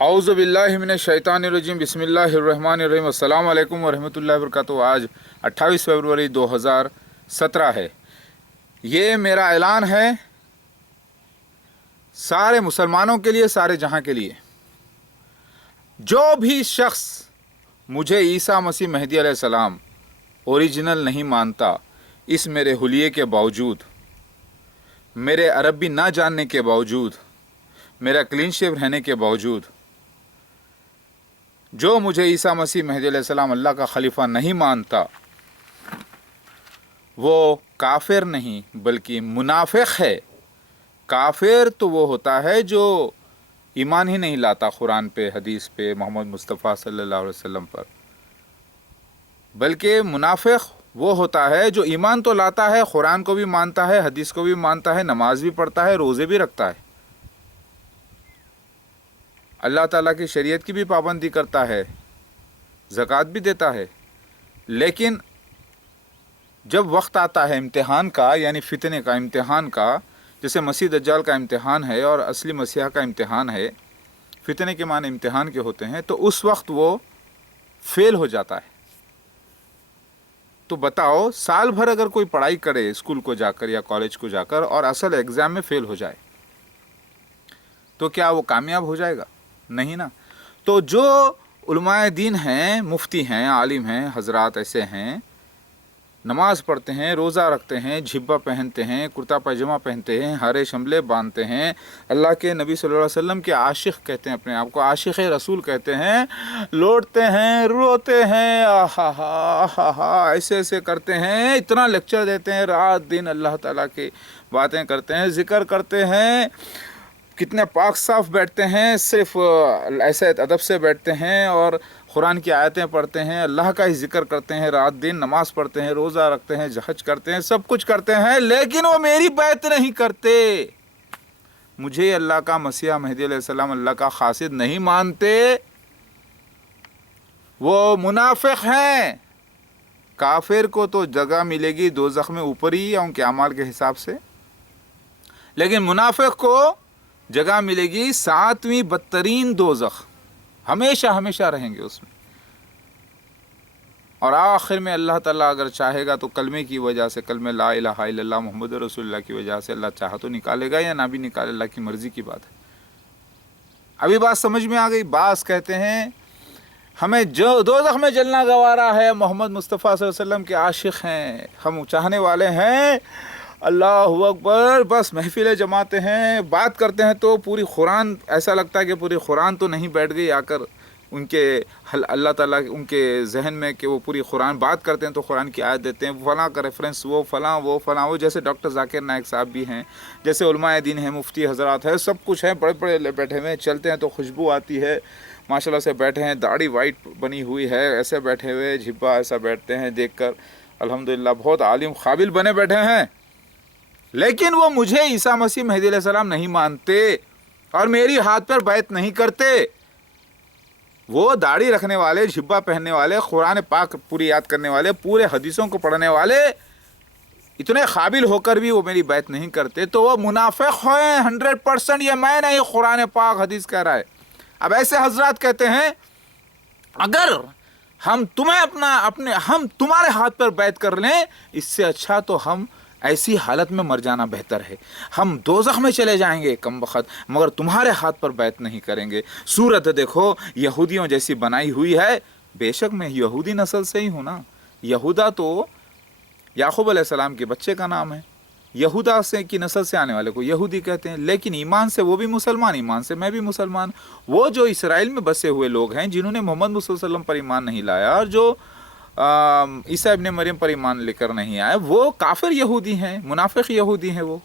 औज़ु बिल्लाहि मिनश शैतानिर रजीम बिस्मिल्लाहिर रहमानिर रहीम। अस्सलाम वालेकुम वरहमतुल्लाहि वबरकातुहू। आज 28 फरवरी 2017 है। ये मेरा ऐलान है सारे मुसलमानों के लिए, सारे जहां के लिए। जो भी शख्स मुझे ईसा मसीह मेहदी अलैहिस्सलाम ओरिजिनल नहीं मानता, इस मेरे हुलिये के बावजूद, मेरे अरबी ना जानने के बावजूद, मेरा क्लीन शेव रहने के बावजूद, जो मुझे ईसा मसीह मेहदी अलैहिस्सलाम अल्लाह का खलीफा नहीं मानता, वो काफिर नहीं बल्कि मुनाफिक है। काफिर तो वो होता है जो ईमान ही नहीं लाता कुरान पे, हदीस पे, मोहम्मद मुस्तफ़ा सल्लल्लाहु अलैहि वसल्लम पर। बल्कि मुनाफिक वो होता है जो ईमान तो लाता है, कुरान को भी मानता है, हदीस को भी मानता है, नमाज भी पढ़ता है, रोज़े भी रखता है, अल्लाह ताला की शरीयत की भी पाबंदी करता है, ज़कात भी देता है। लेकिन जब वक्त आता है इम्तिहान का, यानी फितने का, इम्तिहान का, जैसे मसीह दज्जाल का इम्तिहान है और असली मसीहा का इम्तिहान है, फितने के माने इम्तिहान के होते हैं, तो उस वक्त वो फेल हो जाता है। तो बताओ, साल भर अगर कोई पढ़ाई करे स्कूल को जाकर या कॉलेज को जाकर और असल एग्ज़ाम में फेल हो जाए, तो क्या वो कामयाब हो जाएगा? नहीं ना। तो जो उलमाए दीन हैं, मुफ्ती हैं, आलिम हैं, हजरात ऐसे हैं, नमाज पढ़ते हैं, रोज़ा रखते हैं, झिब्बा पहनते हैं, कुर्ता पैजामा पहनते हैं, हरे शमले बांधते हैं, अल्लाह के नबी सल्लल्लाहु अलैहि वसल्लम के आशिक कहते हैं, अपने आप को आशिक रसूल कहते हैं, लौटते हैं, रोते हैं, आहा, ऐसे ऐसे करते हैं, इतना लेक्चर देते हैं, रात दिन अल्लाह ताला की बातें करते हैं, ज़िक्र करते हैं, कितने पाक साफ बैठते हैं, सिर्फ ऐसे अदब से बैठते हैं और कुरान की आयतें पढ़ते हैं, अल्लाह का ही जिक्र करते हैं, रात दिन नमाज पढ़ते हैं, रोज़ा रखते हैं, हज करते हैं, सब कुछ करते हैं, लेकिन वो मेरी बैत नहीं करते। मुझे अल्लाह का मसीहा मेहदी अलैहिस्सलाम अल्लाह का खासिद नहीं मानते। वो मुनाफिक हैं। काफिर को तो जगह मिलेगी दोज़ख में ऊपर ही या उनके अमाल के हिसाब से, लेकिन मुनाफिक को जगह मिलेगी 7वीं बदतरीन दोज़ख, हमेशा हमेशा रहेंगे उसमें। और आखिर में अल्लाह ताला अगर चाहेगा तो कलमे की वजह से, कलमे ला इलाहा इल्लल्लाह मुहम्मद रसूलुल्लाह की वजह से अल्लाह चाहा तो निकालेगा या ना भी निकाले, अल्लाह की मर्ज़ी की बात है। अभी बात समझ में आ गई? बास कहते हैं हमें जो दोज़ख में जलना गवारा है, मोहम्मद मुस्तफ़ा सल्लल्लाहु अलैहि वसल्लम के आशिक हैं, हम चाहने वाले हैं, अल्लाहु अकबर, बस महफिलें जमाते हैं, बात करते हैं तो पूरी कुरान, ऐसा लगता है कि पूरी कुरान तो नहीं बैठ गई आकर उनके अल्लाह ताला उनके जहन में कि वो पूरी कुरान बात करते हैं तो कुरान की आयत देते हैं, फ़लाँ का रेफरेंस, वो फ़लाँ, वो फ़लाँ, वो जैसे डॉक्टर ज़ाकिर नाइक साहब भी हैं, जैसे उलमाए दीन हैं, मुफ्ती हज़रात है, सब कुछ है, बड़े बड़े बैठे हुए हैं, चलते हैं तो खुशबू आती है, माशाल्लाह से बैठे हैं, दाढ़ी वाइट बनी हुई है, ऐसे बैठे हुए, झिब्बा ऐसा बैठते हैं, देख कर अल्हम्दुलिल्लाह बहुत आलिम काबिल बने बैठे हैं। लेकिन वो मुझे ईसा मसीह मेहदी अलैहिस्सलाम नहीं मानते और मेरी हाथ पर बैत नहीं करते। वो दाढ़ी रखने वाले, झिब्बा पहनने वाले, कुरान पाक पूरी याद करने वाले, पूरे हदीसों को पढ़ने वाले, इतने काबिल होकर भी वो मेरी बैत नहीं करते, तो वो मुनाफिक हैं 100%। ये मैं नहीं, कुरान पाक हदीस कह रहा है। अब ऐसे हजरात कहते हैं अगर हम तुम्हारे हाथ पर बैत कर लें, इससे अच्छा तो हम ऐसी हालत में मर जाना बेहतर है, हम दोज़ख में चले जाएंगे कम वक़्त, मगर तुम्हारे हाथ पर बैत नहीं करेंगे। सूरत देखो यहूदियों जैसी बनाई हुई है। बेशक मैं यहूदी नस्ल से ही हूँ ना। यहूदा तो याकूब अलैहिस्सलाम के बच्चे का नाम है, यहूदा से की नस्ल से आने वाले को यहूदी कहते हैं। लेकिन ईमान से वो भी मुसलमान, ईमान से मैं भी मुसलमान। वो जो इसराइल में बसे हुए लोग हैं जिन्होंने मोहम्मद मुस्तफ़ा सल्लल्लाहु अलैहि वसल्लम पर ईमान नहीं लाया और जो ईसा इब्ने मरियम पर ईमान लेकर नहीं आए, वो काफिर यहूदी हैं, मुनाफिक यहूदी हैं। वो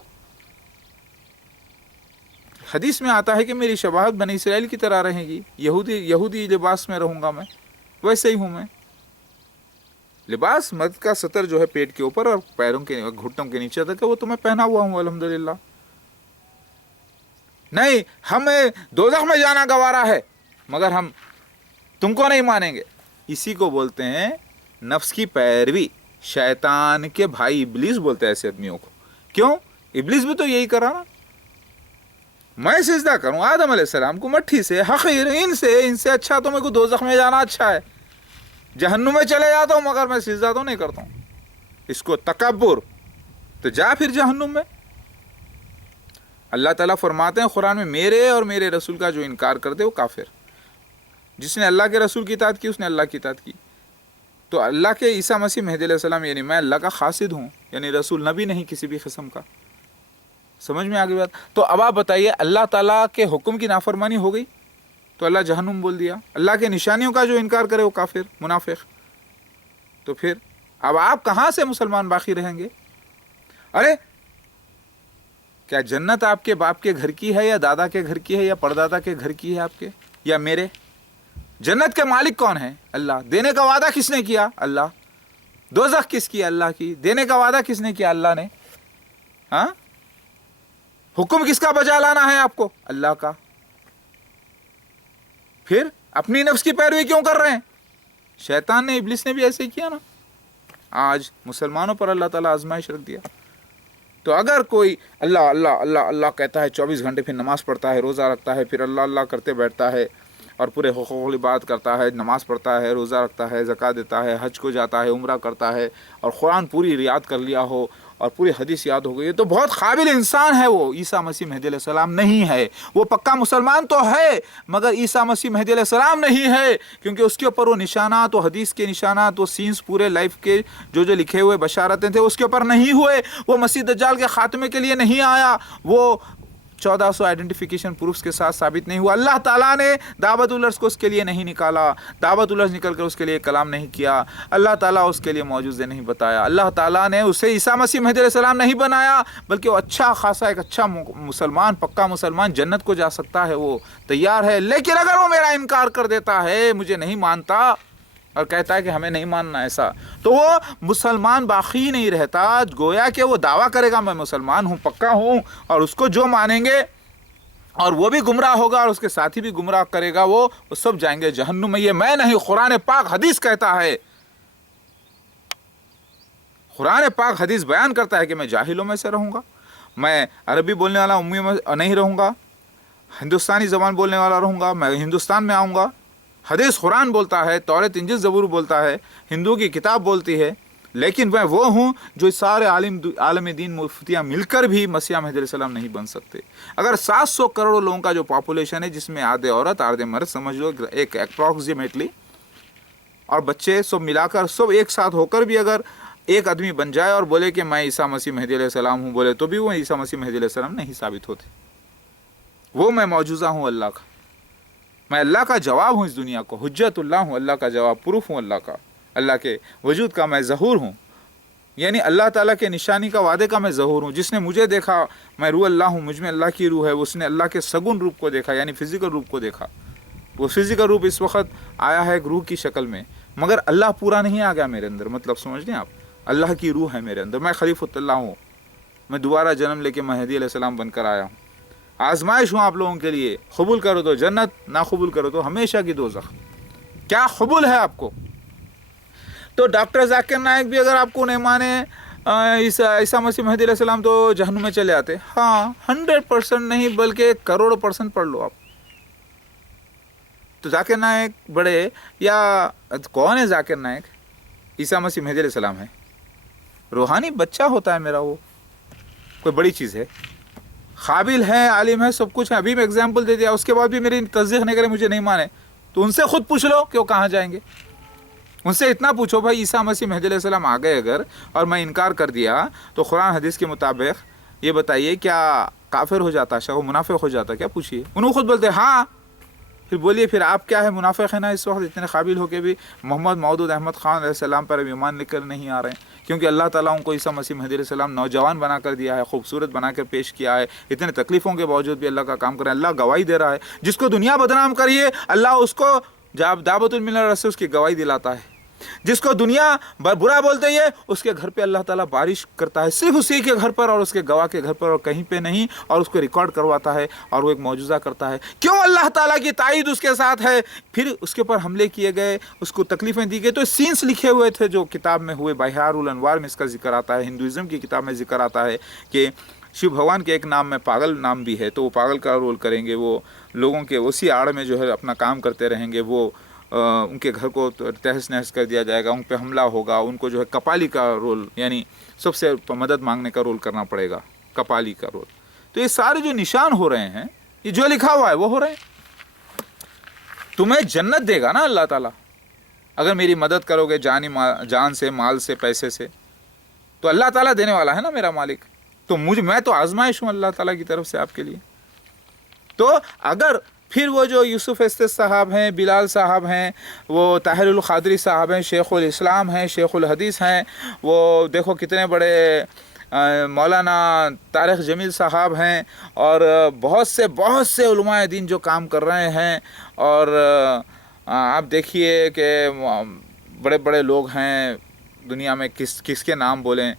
हदीस में आता है कि मेरी शबाहत बनी इसराइल की तरह रहेगी, यहूदी लिबास में रहूँगा मैं, वैसे ही हूँ मैं। लिबास मर्द का सतर जो है पेट के ऊपर और पैरों के घुटनों के नीचे तक है, वो तो मैं पहना हुआ हूँ अल्हम्दुलिल्लाह। नहीं, हमें दोज़ख में जाना गवारा है मगर हम तुमको नहीं मानेंगे। इसी को बोलते हैं नफ्स की पैरवी। शैतान के भाई इब्लीस बोलते हैं ऐसे आदमियों को। क्यों? इब्लीस भी तो यही करा ना। میں سجدہ کروں آدم علیہ السلام کو مٹی سے، حقیر ان سے اچھا تو میرے کو دوزخ میں جانا اچھا ہے، جہنم میں چلے جاتا ہوں مگر میں سجدہ تو نہیں کرتا ہوں، اس کو تکبر، تو جا پھر جہنم میں۔ اللہ تعالیٰ فرماتے ہیں قرآن میں، میرے اور میرے رسول کا جو انکار کرتے وہ کافر، جس نے اللہ کے رسول کی اطاعت کی اس نے اللہ کی اطاعت کی۔ تو اللہ کے عیسیٰ مسیح مہدی علیہ السلام یعنی میں اللہ کا قاصد ہوں، یعنی رسول نبی نہیں کسی بھی قسم کا، سمجھ میں آگے بات۔ تو اب آپ بتائیے اللہ تعالیٰ کے حکم کی نافرمانی ہو گئی تو اللہ جہنم بول دیا، اللہ کے نشانیوں کا جو انکار کرے وہ کافر منافق، تو پھر اب آپ کہاں سے مسلمان باقی رہیں گے؟ ارے کیا جنت آپ کے باپ کے گھر کی ہے یا دادا کے گھر کی ہے یا پردادا کے گھر کی ہے آپ کے یا میرے؟ جنت کے مالک کون ہے؟ اللہ۔ دینے کا وعدہ کس نے کیا؟ اللہ۔ دوزخ کس کی؟ اللہ کی۔ دینے کا وعدہ کس نے کیا؟ اللہ نے۔ ہاں، حکم کس کا بجا لانا ہے آپ کو؟ اللہ کا۔ پھر اپنی نفس کی پیروی کیوں کر رہے ہیں؟ شیطان نے، ابلیس نے بھی ایسے ہی کیا نا۔ آج مسلمانوں پر اللہ تعالیٰ آزمائش رکھ دیا۔ تو اگر کوئی اللہ اللہ اللہ اللہ کہتا ہے 24 گھنٹے، پھر نماز پڑھتا ہے، روزہ رکھتا ہے، پھر اللہ اللہ کرتے بیٹھتا ہے اور پورے حقوق العباد کرتا ہے، نماز پڑھتا ہے، روزہ رکھتا ہے، زکوٰۃ دیتا ہے، حج کو جاتا ہے، عمرہ کرتا ہے، اور قرآن پوری یاد کر لیا ہو اور پوری حدیث یاد ہو گئی، تو بہت قابل انسان ہے وہ۔ عیسیٰ مسیح مہدی علیہ السلام نہیں ہے، وہ پکا مسلمان تو ہے مگر عیسیٰ مسیح مہدی علیہ السلام نہیں ہے، کیونکہ اس کے اوپر وہ نشانات، وہ حدیث کے نشانات، وہ سینس پورے لائف کے جو لکھے ہوئے بشارتیں تھے اس کے اوپر نہیں ہوئے۔ وہ مسیح دجال کے خاتمے کے لیے نہیں آیا، وہ 1400 آئیڈینٹیفیکیشن پروفس کے ساتھ ثابت نہیں ہوا۔ اللہ تعالیٰ نے دعوت الارض کو اس کے لیے نہیں نکالا، دعوت الارض نکل کر اس کے لیے کلام نہیں کیا، اللہ تعالیٰ اس کے لیے معجزے نہیں بتایا، اللہ تعالیٰ نے اسے عیسیٰ مسیح مہدی علیہ السلام نہیں بنایا، بلکہ وہ اچھا خاصا ایک اچھا مسلمان، پکا مسلمان، جنت کو جا سکتا ہے، وہ تیار ہے۔ لیکن اگر وہ میرا انکار کر دیتا ہے، مجھے نہیں مانتا اور کہتا ہے کہ ہمیں نہیں ماننا ایسا، تو وہ مسلمان باقی نہیں رہتا، گویا کہ وہ دعویٰ کرے گا میں مسلمان ہوں، پکا ہوں، اور اس کو جو مانیں گے اور وہ بھی گمراہ ہوگا اور اس کے ساتھی بھی گمراہ کرے گا، وہ سب جائیں گے جہنم میں۔ یہ میں نہیں، قرآن پاک حدیث کہتا ہے، قرآن پاک حدیث بیان کرتا ہے کہ میں جاہلوں میں سے رہوں گا، میں عربی بولنے والا امیوں میں نہیں رہوں گا، ہندوستانی زبان بولنے والا رہوں گا، میں ہندوستان میں آؤں گا۔ حدیث قرآن بولتا ہے، توریت انجیل زبور بولتا ہے، ہندو کی کتاب بولتی ہے، لیکن میں وہ ہوں جو سارے عالم دین مفتیاں مل کر بھی مسیح مہدی علیہ السلام نہیں بن سکتے۔ اگر 700 کروڑ لوگوں کا جو پاپولیشن ہے، جس میں آدھے عورت آدھے مرد سمجھ لو ایک اپروکسیمیٹلی، اور بچے سب ملا کر سب ایک ساتھ ہو کر بھی اگر ایک آدمی بن جائے اور بولے کہ میں عیسیٰ مسیح مہدی علیہ السلام ہوں بولے، تو بھی وہ عیسیٰ مسیح مہدی علیہ السلام نہیں ثابت ہوتے۔ وہ میں معجزہ ہوں اللہ کا، میں اللہ کا جواب ہوں اس دنیا کو، حجت اللہ ہوں، اللہ کا جواب، پروف ہوں اللہ کا، اللہ کے وجود کا میں ظہور ہوں، یعنی اللہ تعالیٰ کے نشانی کا وعدے کا میں ظہور ہوں۔ جس نے مجھے دیکھا، میں روح اللہ ہوں، مجھ میں اللہ کی روح ہے، اس نے اللہ کے سگن روپ کو دیکھا، یعنی فزیکل روپ کو دیکھا۔ وہ فزیکل روپ اس وقت آیا ہے ایک روح کی شکل میں، مگر اللہ پورا نہیں آ گیا میرے اندر، مطلب سمجھ لیں آپ، اللہ کی روح ہے میرے اندر، میں خلیفۃ اللہ ہوں، میں دوبارہ جنم لے کے مہدی علیہ السلام بن کر آیا ہوں۔ آزمائش ہوں آپ لوگوں کے لیے، قبول کرو تو جنت، نہ قبول کرو تو ہمیشہ کی دوزخ۔ کیا قبول ہے آپ کو؟ تو ڈاکٹر ذاکر نائک بھی اگر آپ کو نہیں مانے عیسیٰ مسیح مہدی علیہ السلام تو جہنم میں چلے آتے، ہاں 100% نہیں بلکہ 1,000,000% پڑھ لو آپ۔ تو ذاکر نائک بڑے یا کون ہے ذاکر نائک؟ عیسیٰ مسیح مہدی علیہ السلام ہے، روحانی بچہ ہوتا ہے میرا، وہ کوئی بڑی چیز ہے، قابل ہے، عالم ہے، سب کچھ ہے۔ ابھی میں ایگزامپل دے دیا، اس کے بعد بھی میری تصدیق نہیں کرے، مجھے نہیں مانے، تو ان سے خود پوچھ لو کہ وہ کہاں جائیں گے۔ ان سے اتنا پوچھو بھائی عیسیٰ مسیح مہدی علیہ السلام آ گئے اگر اور میں انکار کر دیا تو قرآن حدیث کے مطابق یہ بتائیے کیا کافر ہو جاتا، شاہ منافق ہو جاتا؟ کیا پوچھیے، انہوں خود بولتے ہاں۔ پھر بولیے پھر آپ کیا ہے، منافق ہے نا اس وقت اتنے قابل ہو کے بھی محمد مودود احمد خان علیہ السلام پر ایمان لے کر نہیں آ رہے ہیں، کیونکہ اللہ تعالیٰ ان کو عیسیٰ مسیح مہدی علیہ السلام نوجوان بنا کر دیا ہے، خوبصورت بنا کر پیش کیا ہے، اتنے تکلیفوں کے باوجود بھی اللہ کا کام کر رہے ہیں، اللہ گواہی دے رہا ہے۔ جس کو دنیا بدنام کریے اللہ اس کو دعوت الملل سے اس کی گواہی دلاتا ہے، جس کو دنیا برا بولتے ہی ہے اس کے گھر پہ اللہ تعالیٰ بارش کرتا ہے، صرف اسی کے گھر پر اور اس کے گواہ کے گھر پر اور کہیں پہ نہیں، اور اس کو ریکارڈ کرواتا ہے اور وہ ایک معجزہ کرتا ہے۔ کیوں؟ اللہ تعالیٰ کی تائید اس کے ساتھ ہے۔ پھر اس کے اوپر حملے کیے گئے، اس کو تکلیفیں دی گئی، تو سینس لکھے ہوئے تھے جو کتاب میں ہوئے، بحار الانوار میں اس کا ذکر آتا ہے، ہندوازم کی کتاب میں ذکر آتا ہے کہ शिव भगवान के एक नाम में पागल नाम भी है, तो वो पागल का रोल करेंगे, वो लोगों के उसी आड़ में जो है अपना काम करते रहेंगे, वो उनके घर को तहस नहस कर दिया जाएगा, उन पे हमला होगा, उनको जो है कपाली का रोल यानी सबसे मदद मांगने का रोल करना पड़ेगा, कपाली का रोल। तो ये सारे जो निशान हो रहे हैं, ये जो लिखा हुआ है वो हो रहे हैं। तुम्हें जन्नत देगा ना अल्लाह ताला अगर मेरी मदद करोगे, जान से, माल से, पैसे से, तो अल्लाह ताला देने वाला है ना मेरा मालिक। तो मैं तो आजमाइश हूँ अल्लाह ताला की तरफ से आपके लिए। तो अगर फिर वो जो यूसुफ एस्तेस साहब हैं, बिलाल साहब हैं, वो ताहिरुल क़ादरी साहब हैं, शेखुल इस्लाम हैं, शेखुल हदीस हैं, वो देखो कितने बड़े मौलाना तारिक जमील साहब हैं, और बहुत से उलमाए दीन जो काम कर रहे हैं। और आप देखिए कि बड़े बड़े लोग हैं दुनिया में, किसके नाम बोलें,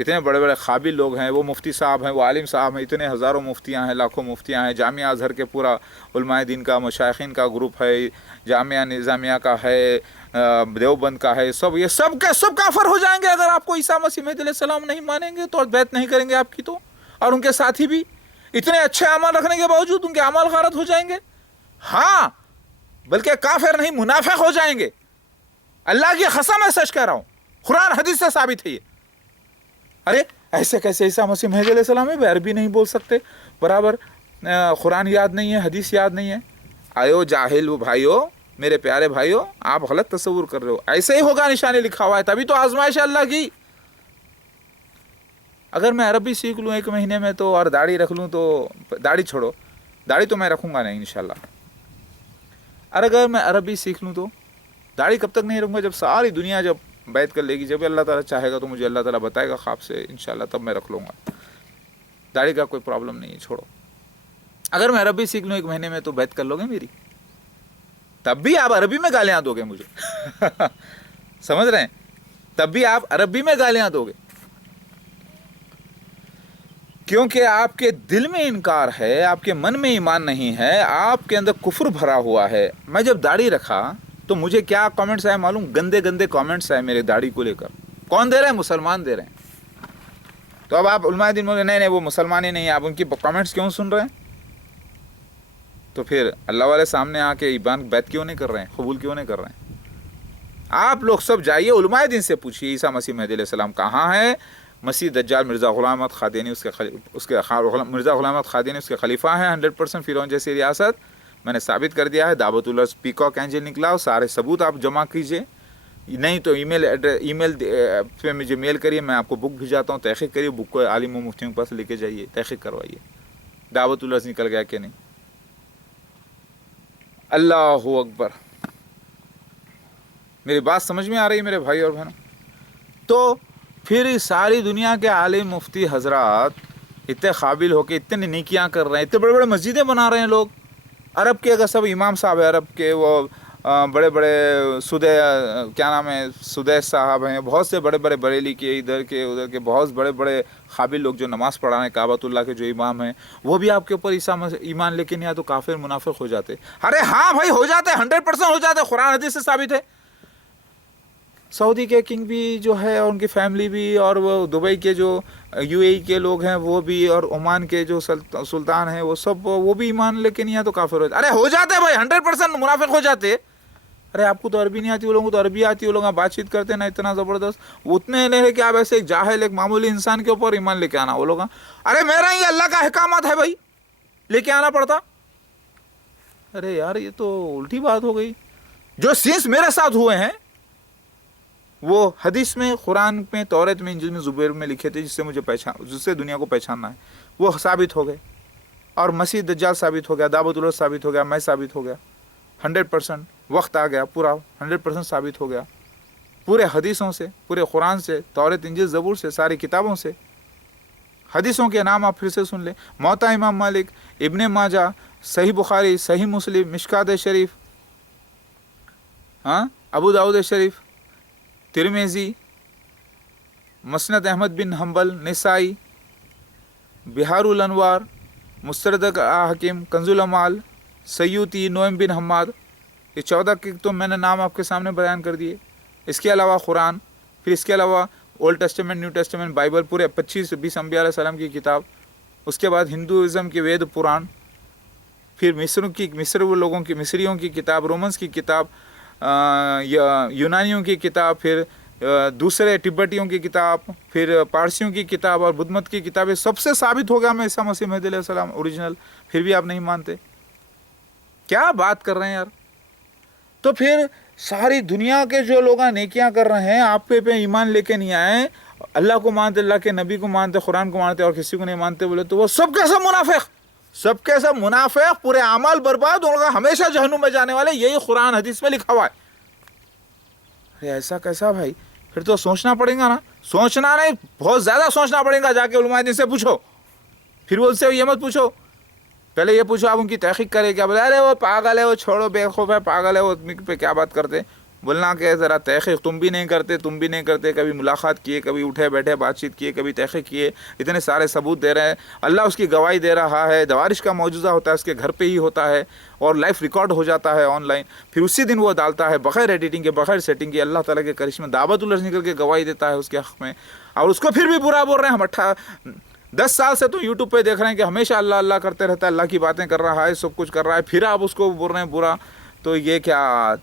इतने बड़े बड़े काबिल लोग हैं। वो मुफ्ती साहब हैं, वो आलिम साहब हैं, इतने हज़ारों मुफ्तियाँ हैं, लाखों मुफ्तियाँ हैं। जामिया अज़हर के पूरा उलमाए दीन का, मशाइखीन का ग्रुप है, जामिया निज़ामिया का है, देवबंद का है, सब ये सब काफर हो जाएंगे अगर आपको ईसा मसीह महदी अलैहिस्सलाम नहीं मानेंगे तो, और बैत नहीं करेंगे आपकी तो। और उनके साथी भी इतने अच्छे अमल रखने के बावजूद उनके अमल गारत हो जाएंगे। हाँ, बल्कि काफिर नहीं, मुनाफिक हो जाएंगे। अल्लाह की कसम है, सच कह रहा हूँ, कुरान हदीस से साबित है ये। अरे ऐसे कैसे ईसा मसीह महदी अलैहिस्सलाम है, अरबी नहीं बोल सकते बराबर, कुरान याद नहीं है, हदीस याद नहीं है। आयो जाहिल भाइयों, मेरे प्यारे भाइयों, आप गलत तस्वुर कर रहे हो। ऐसे ही होगा, निशानी लिखा हुआ है, तभी तो आजमाइश अल्लाह की। अगर मैं अरबी सीख लूँ 1 महीने में तो, और दाढ़ी रख लूँ तो, दाढ़ी छोड़ो, दाढ़ी तो मैं रखूँगा नहीं इंशाल्लाह। और अगर मैं अरबी सीख लूँ तो दाढ़ी कब तक नहीं रखूँगा, जब सारी दुनिया जब बैत कर लेगी, जब अल्लाह ताला चाहेगा तो मुझे अल्लाह ताला बताएगा ख्वाब से इंशाल्लाह, तब मैं रख लूँगा। दाढ़ी का कोई प्रॉब्लम नहीं है, छोड़ो। अगर मैं अरबी सीख लूँ 1 महीने में तो बैत कर लोगे मेरी, तब भी आप अरबी में गालियाँ दोगे मुझे समझ रहे हैं, तब भी आप अरबी में गालियाँ दोगे, क्योंकि आपके दिल में इनकार है, आपके मन में ईमान नहीं है, आपके अंदर कुफ्र भरा हुआ है। मैं जब दाढ़ी रखा तो मुझे क्या कमेंट्स आए मालूम, गंदे गंदे कमेंट्स आए मेरे दाढ़ी को लेकर। कौन दे रहे हैं? मुसलमान दे रहे हैं। तो अब आप उलमाए दीन बोले नहीं वो मुसलमान ही नहीं है, आप उनकी कमेंट्स क्यों सुन रहे हैं? तो फिर अल्लाह वाले सामने आके ईमान बैत क्यों नहीं कर रहे हैं, कबूल क्यों नहीं कर रहे हैं? आप लोग सब जाइए उलमाए दीन से पूछिए ईसा मसीह महदी अलैहिस्सलाम कहाँ है। मसीह दज्जाल मिर्ज़ा ग़ुलाम अहमद क़ादियानी उसके मिर्ज़ा ग़ुलाम अहमद क़ादियानी उसके खलीफा हैं 100%। फ़िरौन जैसी रियासत मैंने साबित कर दिया है। दावतुल अर्ज़ पीकॉक एंजल निकला, और सारे सबूत आप जमा कीजिए, नहीं तो ईमेल पे मुझे मेल करिए, मैं आपको बुक भिजाता हूँ, तहक़ीक़ करिए, बुक को आलिम व मुफ्तियों के पास लेके जाइए, तहक़ीक़ करवाइए दावतुल अर्ज़ निकल गया कि नहीं। अल्लाहु अकबर। मेरी बात समझ में आ रही है मेरे भाई और बहनों? तो फिर सारी दुनिया के आलिम मुफ्ती हजरात इतने काबिल होके इतनी नेकियां कर रहे हैं, इतने बड़े बड़े मस्जिदें बना रहे हैं लोग। अरब के अगर सब इमाम साहब है, अरब के वो बड़े बड़े क्या नाम है, सुदैस साहब हैं, बहुत से बड़े बड़े बरेली के, इधर के उधर के बहुत बड़े बड़े काबिल लोग जो नमाज़ पढ़ा रहे हैं, काबतुल्लाह के जो इमाम हैं, वो भी आपके ऊपर ईमान लेके नहीं आए तो काफिर मुनाफिक हो जाते। अरे हाँ भाई, हो जाते, 100% हो जाते, कुरान हदीस से साबित है। सऊदी के किंग भी जो है और उनकी फैमिली भी, और वो दुबई के जो यूएई के लोग हैं वो भी, और ओमान के जो सुल्तान हैं वो सब, वो भी ईमान लेके नहीं आए तो काफिर हो जाते। अरे हो जाते भाई, 100% मुनाफिक हो जाते। अरे आपको तो अरबी नहीं आती, वो लोगों को तो अरबी आती, वो लोग बातचीत करते ना इतना ज़बरदस्त, उतने नहीं है कि आप ऐसे एक जाहिल एक मामूली इंसान के ऊपर ईमान लेके आना। वो लोग अरे मेरा ये अल्लाह का अहकामात है भाई, लेके आना पड़ता। अरे यार ये तो उल्टी बात हो गई। जो सीन्स मेरे साथ हुए हैं वो हदीस में, कुरान में, तौरात में, इंजील में, ज़ुबैर में लिखे थे, जिससे दुनिया को पहचानना है, वो साबित हो गए। और मसीह दज्जाल साबित हो गया, दावतुल अर्ज़ साबित हो गया, मैं साबित हो गया, 100% वक्त आ गया, पूरा 100% साबित हो गया, पूरे हदीसों से, पूरे कुरान से, तौरात, इंजील, ज़बूर से, सारी किताबों से। हदीसों के नाम आप फिर से सुन लें, मौता इमाम मालिक, इब्ने माजा, सही बुखारी, सही मुस्लिम, मिशकात शरीफ, हाँ, अबू दाऊद शरीफ, तिरमिज़ी, मसनद अहमद बिन हम्बल, निसाई, बिहारुल अनवार, मुस्तरद हकीम, कंजुल अमाल, सयूती, नोएम बिन हम्माद, ये 14 के तो मैंने नाम आपके सामने बयान कर दिए। इसके अलावा कुरान, फिर इसके अलावा old testament, new testament, Bible, पूरे 25-20 अंबिया अलैहिस्सलाम की किताब, اس کے بعد ہندوازم کے وید پران، پھر مصریوں کی کتاب، رومنس کی کتاب، یونانیوں کی کتاب، پھر دوسرے تبتیوں کی کتاب، پھر پارسیوں کی کتاب اور بدھ مت کی کتابیں، سب سے ثابت ہو گیا میں عیسیٰ مسیح مہدی علیہ السلام اوریجنل، پھر بھی آپ نہیں مانتے. کیا بات کر رہے ہیں یار. تو پھر ساری دنیا کے جو لوگ نیکیاں کر رہے ہیں، آپ پہ ایمان لے کے نہیں آئے، اللہ کو مانتے، اللہ کے نبی کو مانتے، قرآن کو مانتے اور کسی کو نہیں مانتے بولے تو وہ سب کے سب منافق، سب کے سب منافق، پورے اعمال برباد ہوگا، ہمیشہ جہنم میں جانے والے، یہی قرآن حدیث میں لکھا ہوا ہے. ارے ایسا کیسا بھائی؟ پھر تو سوچنا پڑے گا نا. سوچنا نہیں، بہت زیادہ سوچنا پڑے گا. جا کے علماء دین سے پوچھو، پھر وہ ان سے یہ مت پوچھو، پہلے یہ پوچھو آپ ان کی تحقیق کرے کیا بولے، ارے وہ پاگل ہے، وہ چھوڑو، بے خوف ہے، پاگل ہے، وہ پہ کیا بات کرتے. بولنا کہ ذرا تحقیق تم بھی نہیں کرتے، کبھی ملاقات کیے، کبھی اٹھے بیٹھے بات چیت کیے، کبھی تحقیق کیے، اتنے سارے ثبوت دے رہے ہیں، اللہ اس کی گواہی دے رہا ہے، دوارش کا معجزہ ہوتا ہے، اس کے گھر پہ ہی ہوتا ہے اور لائف ریکارڈ ہو جاتا ہے آن لائن، پھر اسی دن وہ ڈالتا ہے بغیر ایڈیٹنگ کے، بغیر سیٹنگ کے، اللہ تعالیٰ کے کرشمے دعوت الرج نکل کے گواہی دیتا ہے اس کے حق میں، اور اس کو پھر بھی برا بول رہے ہیں. ہم 10 سال سے تو یوٹیوب پہ دیکھ رہے ہیں کہ ہمیشہ اللہ اللہ کرتے رہتا ہے، اللہ کی باتیں کر رہا ہے، سب کچھ کر رہا ہے، پھر آپ اس کو بول رہے ہیں برا. تو یہ کیا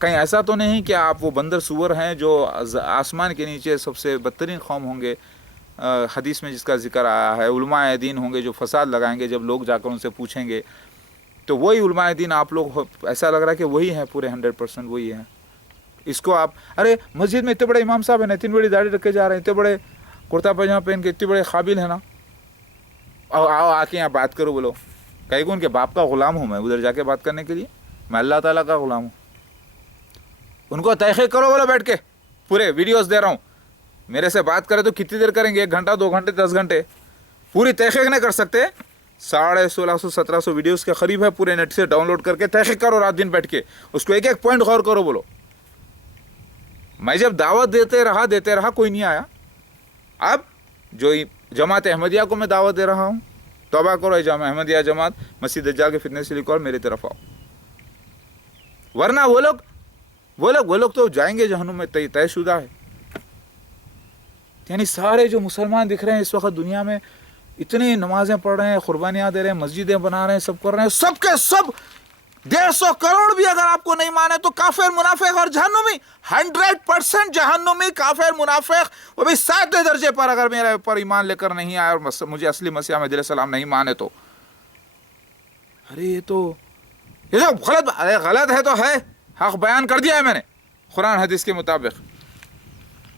کہیں ایسا تو نہیں کہ آپ وہ بندر سور ہیں جو آسمان کے نیچے سب سے بدترین قوم ہوں گے، حدیث میں جس کا ذکر آیا ہے، علماء دین ہوں گے جو فساد لگائیں گے، جب لوگ جا کر ان سے پوچھیں گے تو وہی علماء دین آپ لوگ، ایسا لگ رہا ہے کہ وہی ہیں، پورے 100% وہی ہیں. اس کو آپ، ارے مسجد میں اتنے بڑے امام صاحب ہیں، اتنی بڑی داڑھی رکھ کے جا رہے ہیں، اتنے بڑے کرتا پاجامہ پہن کے، اتنے بڑے قابل ہیں نا، آؤ آ کے یہاں بات کرو. بولو کہیں کہ ان کے باپ کا غلام ہوں میں ادھر جا کے بات کرنے کے لیے، میں اللہ تعالیٰ کا غلام ہوں. ان کو تحقیق کرو بولو بیٹھ کے، پورے ویڈیوز دے رہا ہوں، میرے سے بات کرے تو کتنی دیر کریں گے، 1 گھنٹہ 2 گھنٹے 10 گھنٹے، پوری تحقیق نہیں کر سکتے. 1650-1700 ویڈیوز کے قریب ہے، پورے نیٹ سے ڈاؤن لوڈ کر کے تحقیق کرو رات دن بیٹھ کے، اس کو ایک ایک پوائنٹ غور کرو. بولو میں جب دعوت دیتے رہا کوئی نہیں آیا، اب جو جماعت احمدیہ کو میں دعوت دے رہا ہوں، توبہ کرو جامع احمدیہ جماعت، مسیح دجال کے فتنے سے لکھو اور میرے طرف آؤ، ورنہ وہ لوگ تو جائیں گے جہنم میں، طے شدہ ہے. یعنی سارے جو مسلمان دکھ رہے ہیں اس وقت دنیا میں، اتنی نمازیں پڑھ رہے ہیں، قربانیاں دے رہے ہیں، مسجدیں بنا رہے ہیں، سب کر رہے ہیں، سب کے سب 150 کروڑ بھی اگر آپ کو نہیں مانے تو کافر، منافق اور جہنمی، 100% جہنمی، کافر، منافق، وہ بھی 7 درجے پر، اگر میرے اوپر ایمان لے کر نہیں آیا اور مجھے اصلی مسیح علیہ السلام نہیں مانے تو. ارے یہ تو غلط ہے تو ہے، حق بیان کر دیا ہے میں نے قرآن حدیث کے مطابق.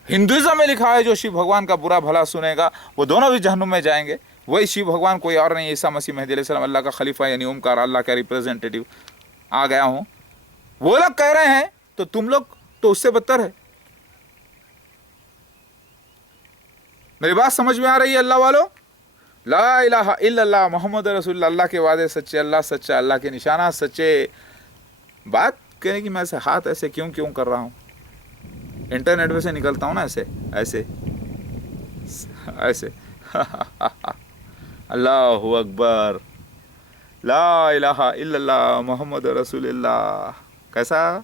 ہندوازم میں لکھا ہے جو شیو بھگوان کا برا بھلا سنے گا وہ دونوں بھی جہنم میں جائیں گے. وہی شیو بھگوان کوئی اور نہیں، عیسیٰ مسیح مہدی علیہ السلام اللہ کا خلیفہ، یعنی اومکار، اللہ کا ریپرزینٹیٹیو آ گیا ہوں. وہ لوگ کہہ رہے ہیں تو تم لوگ تو اس سے بدتر ہے. میری بات سمجھ میں آ رہی ہے اللہ والو؟ لا الہ الا اللہ محمد رسول اللہ، اللہ کے وعدے سچے، اللہ سچا، اللہ کے نشانات سچے. بات کہنے کی میں ایسے ہاتھ ایسے کیوں کر رہا ہوں، انٹرنیٹ پہ سے نکلتا ہوں نا ایسے اللہ اکبر، لا الہ الا اللہ محمد رسول اللہ. کیسا